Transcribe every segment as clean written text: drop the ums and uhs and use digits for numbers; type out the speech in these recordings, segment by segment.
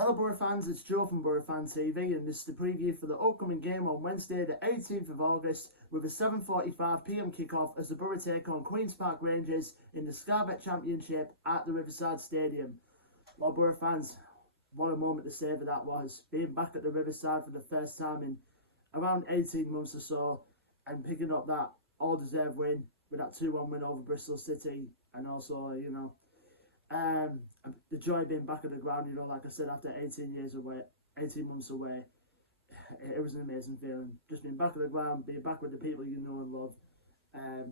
Hello Boro fans, it's Joe from Boro Fan TV and this is the preview for the upcoming game on Wednesday the 18th of August with a 7:45pm kickoff as the Boro take on Queen's Park Rangers in the Scarbet Championship at the Riverside Stadium. Well Boro fans, what a moment to savour that was, being back at the Riverside for the first time in around 18 months or so and picking up that all-deserved win with that 2-1 win over Bristol City, and also, the joy of being back at the ground, like I said, after 18 months away, it was an amazing feeling. Just being back at the ground, being back with the people you know and love,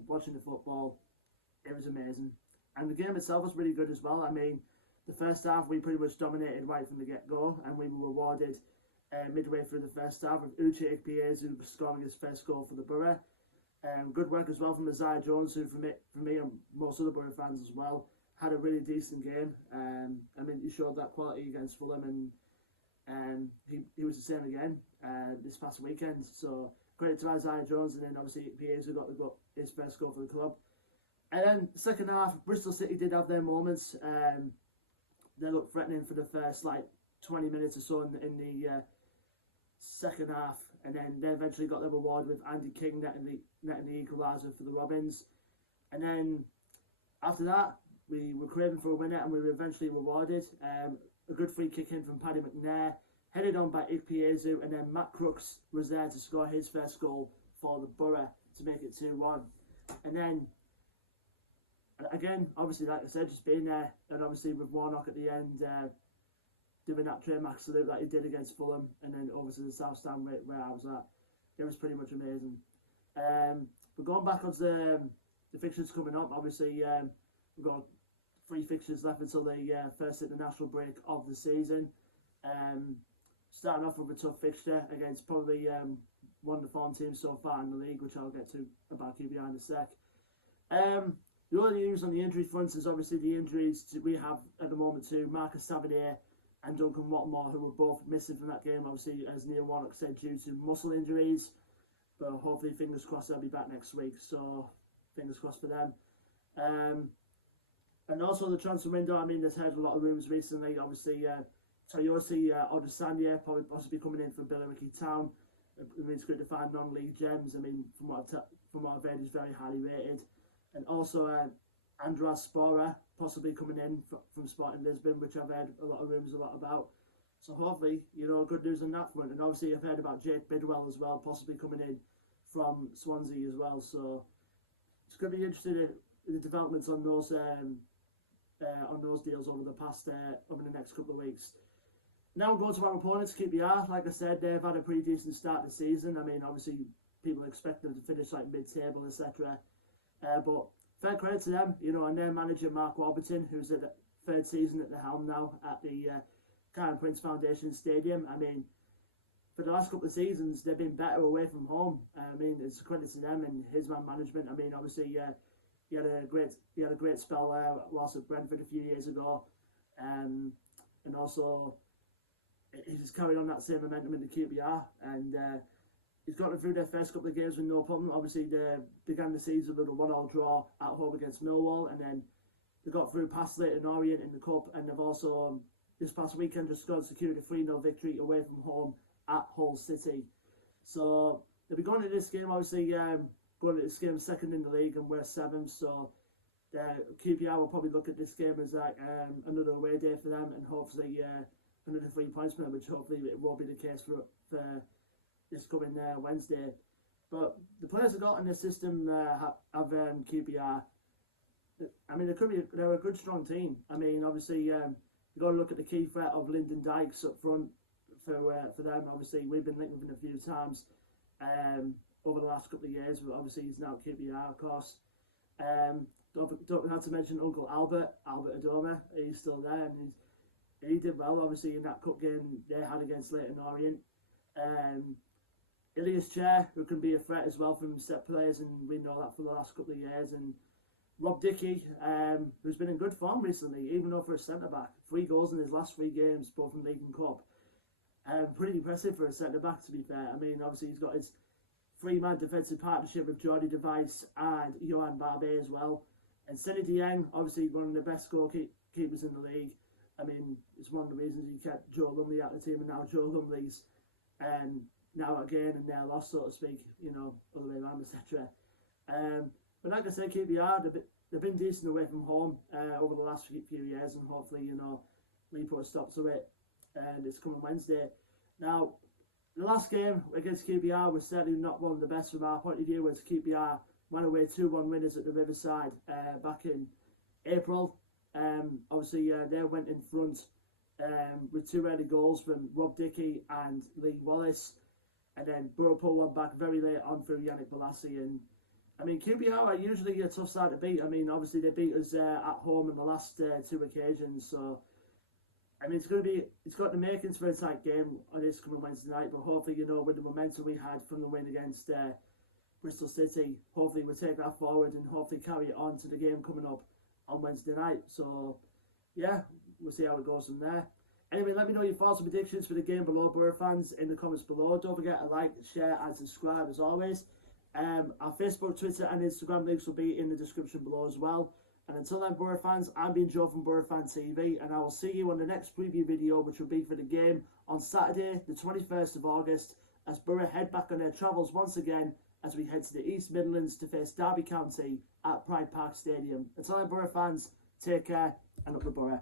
watching the football, it was amazing. And the game itself was really good as well. I mean, the first half we pretty much dominated right from the get-go, and we were rewarded midway through the first half with Q.P.R scoring his first goal for the Boro. Good work as well from Isaiah Jones, who for me and most other Boro fans as well, had a really decent game. I mean, he showed that quality against Fulham, and he was the same again this past weekend. So credit to Isaiah Jones, and then obviously Piers who got his first goal for the club. And then second half, Bristol City did have their moments. They looked threatening for the first 20 minutes or so in the second half, and then they eventually got their reward with Andy King netting the equaliser for the Robins. And then after that, we were craving for a winner, and we were eventually rewarded. A good free kick in from Paddy McNair, headed on by Q.P.R, and then Matt Crooks was there to score his first goal for the Boro to make it 2-1. And then, again, obviously, like I said, just being there, and obviously with Warnock at the end, doing that trademark salute that he did against Fulham, and then over to the South Stand where I was at. It was pretty much amazing. But going back onto the fixtures coming up, obviously we've got 3 fixtures left until the first international break of the season. Starting off with a tough fixture against probably one of the form teams so far in the league, which I'll get to about Q.P.R in a sec. The only news on the injury front is obviously the injuries we have at the moment to Marcus Tavernier and Duncan Watmore, who were both missing from that game, obviously, as Neil Warnock said, due to muscle injuries. But hopefully, fingers crossed, they'll be back next week. So, fingers crossed for them. And also the transfer window, I mean, there's heard a lot of rumours recently. Obviously, Toyosi Odesanya possibly coming in for Billericay Town. I mean, it's good to find non-league gems. I mean, from what I've heard, he's very highly rated. And also Andras Spora possibly coming in from Sporting Lisbon, which I've heard a lot of rumours about. So hopefully, good news on that front. And obviously I've heard about Jake Bidwell as well, possibly coming in from Swansea as well. So it's going to be interesting in the developments on those deals over the next couple of weeks. Now we'll go to our opponents, Q.P.R. Like I said, they've had a pretty decent start to the season. I mean, obviously people expect them to finish mid-table, etc. But fair credit to them, and their manager Mark Warburton, who's at the 3rd season at the helm now at the Karen Prince Foundation Stadium. I mean, for the last couple of seasons, they've been better away from home. I mean, it's a credit to them and his man management. I mean, obviously, he had a great spell whilst at Brentford a few years ago, and also he's just carried on that same momentum in the Q.P.R. and he's got them through their first couple of games with no problem. Obviously, they began the season with a 1-1 draw at home against Millwall, and then they got through past Leyton Orient in the Cup, and they've also, this past weekend, just secured a 3-0 victory away from home at Hull City. So they'll be going to this game, obviously, going to this game second in the league, and we're 7th, so Q.P.R will probably look at this game as another away day for them, and hopefully another 3 points for them, which hopefully it won't be the case for this coming Wednesday. But the players have got in the system have Q.P.R. I mean, they're a good, strong team. I mean, obviously, you've got to look at the key threat of Lyndon Dykes up front for them. Obviously, we've been linked with him a few times over the last couple of years, but obviously he's now Q.P.R, of course. Don't have to mention Uncle Albert Adoma. He's still there, and he did well, obviously, in that cup game they had against Leyton Orient. Ilias Chair, who can be a threat as well from set players, and we know that for the last couple of years. And Rob Dickey, who's been in good form recently, even though for a centre-back. 3 goals in his last 3 games, both in League and Cup. Pretty impressive for a centre-back, to be fair. I mean, obviously he's got his 3-man defensive partnership with Jordi Device and Johan Barbe as well. And Seny Dieng, obviously one of the best goalkeepers in the league. I mean, it's one of the reasons you kept Joe Lumley out of the team, and now Joe Lumley's now again and now lost, so to speak, you know, other way around, etc. But like I said, Q.P.R, they've been decent away from home over the last few years, and hopefully, you know, Lee put a stop to it, and it's coming Wednesday. Now, the last game against Q.P.R was certainly not one of the best from our point of view, as Q.P.R went away 2-1 winners at the Riverside back in April. Obviously, they went in front with 2 early goals from Rob Dickey and Lee Wallace, and then Boro pulled one back very late on through Yannick Balassi. And I mean, Q.P.R are usually a tough side to beat. I mean, obviously they beat us at home in the last 2 occasions, so I mean, it's got the makings for a tight game on this coming Wednesday night. But hopefully, you know, with the momentum we had from the win against Bristol City, hopefully we'll take that forward and hopefully carry it on to the game coming up on Wednesday night. So yeah, we'll see how it goes from there. Anyway, let me know your thoughts and predictions for the game below, Boro fans, in the comments below. Don't forget to like, share and subscribe as always. Our Facebook, Twitter and Instagram links will be in the description below as well. And until then, Boro fans, I've been Joe from Boro Fan TV, and I will see you on the next preview video, which will be for the game on Saturday, the 21st of August, as Boro head back on their travels once again as we head to the East Midlands to face Derby County at Pride Park Stadium. Until then, Boro fans, take care and up the Boro.